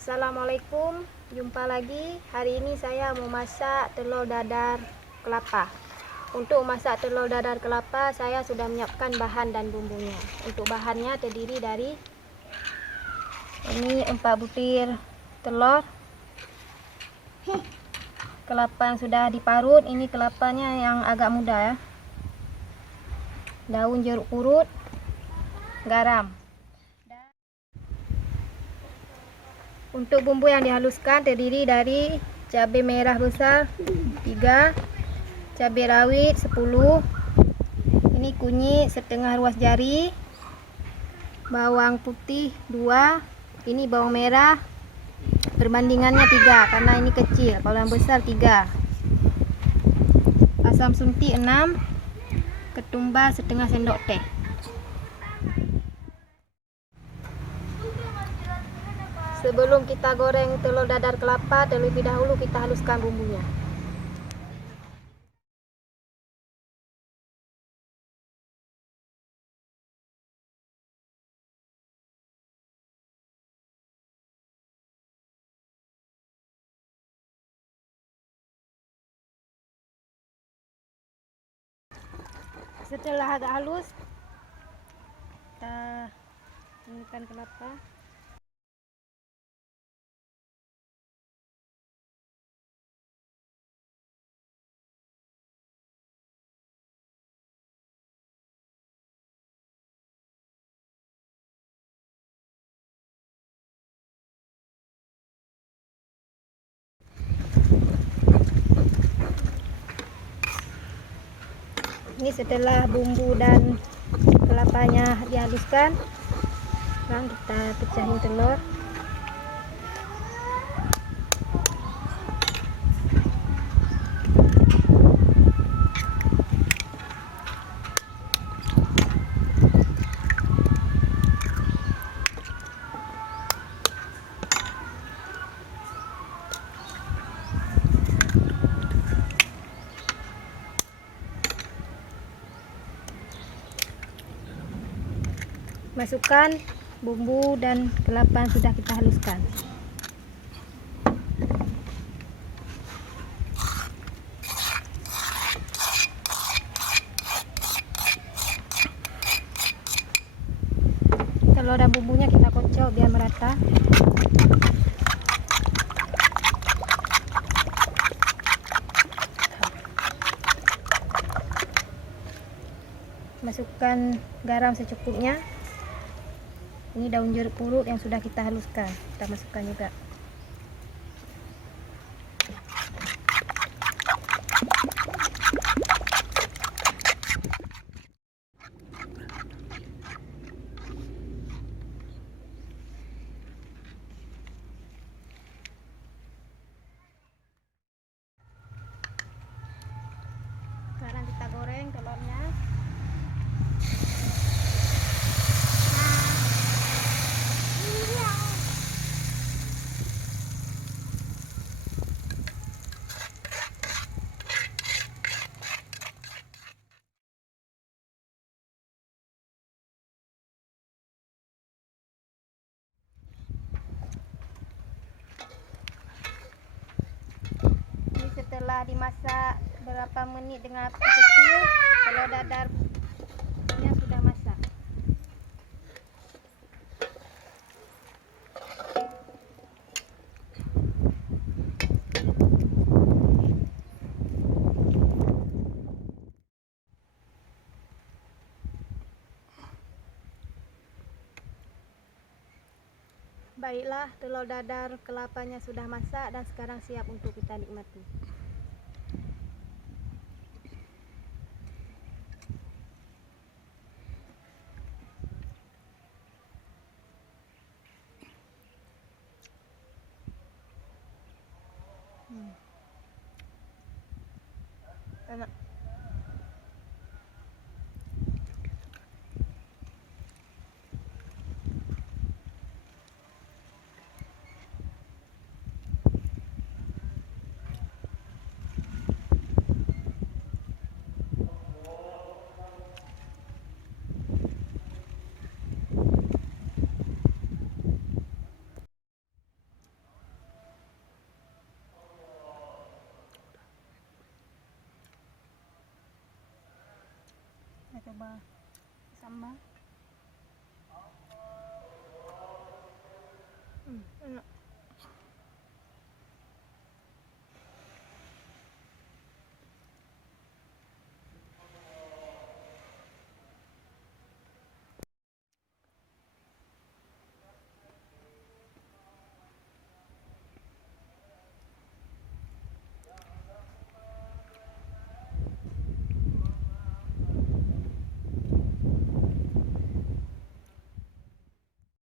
Assalamualaikum, jumpa lagi. Hari ini saya mau masak telur dadar kelapa. Untuk masak telur dadar kelapa, saya sudah menyiapkan bahan dan bumbunya. Untuk bahannya terdiri dari ini 4 butir telur, kelapa yang sudah diparut. Ini kelapanya yang agak muda ya, daun jeruk purut, garam. Untuk bumbu yang dihaluskan terdiri dari cabai merah besar 3, cabai rawit 10, ini kunyit setengah ruas jari, bawang putih 2, ini bawang merah perbandingannya 3 karena ini kecil, kalau yang besar 3, asam suntik 6, ketumbar setengah sendok teh. Sebelum kita goreng telur dadar kelapa, terlebih dahulu kita haluskan bumbunya. Setelah agak halus, kita tuangkan kelapa. Ini setelah bumbu dan kelapanya dihaluskan, sekarang kita pecahin telur. Masukkan bumbu dan kelapa yang sudah kita haluskan. Telur dan bumbunya kita kocok biar merata. Masukkan garam secukupnya. Ini daun jeruk purut yang sudah kita haluskan, kita masukkan juga. Sekarang kita goreng telurnya. Setelah dimasak beberapa menit dengan api kecil, telur dadarnya sudah masak. Baiklah, telur dadar kelapanya sudah masak dan sekarang siap untuk kita nikmati. Enak. coba sambal. Enak.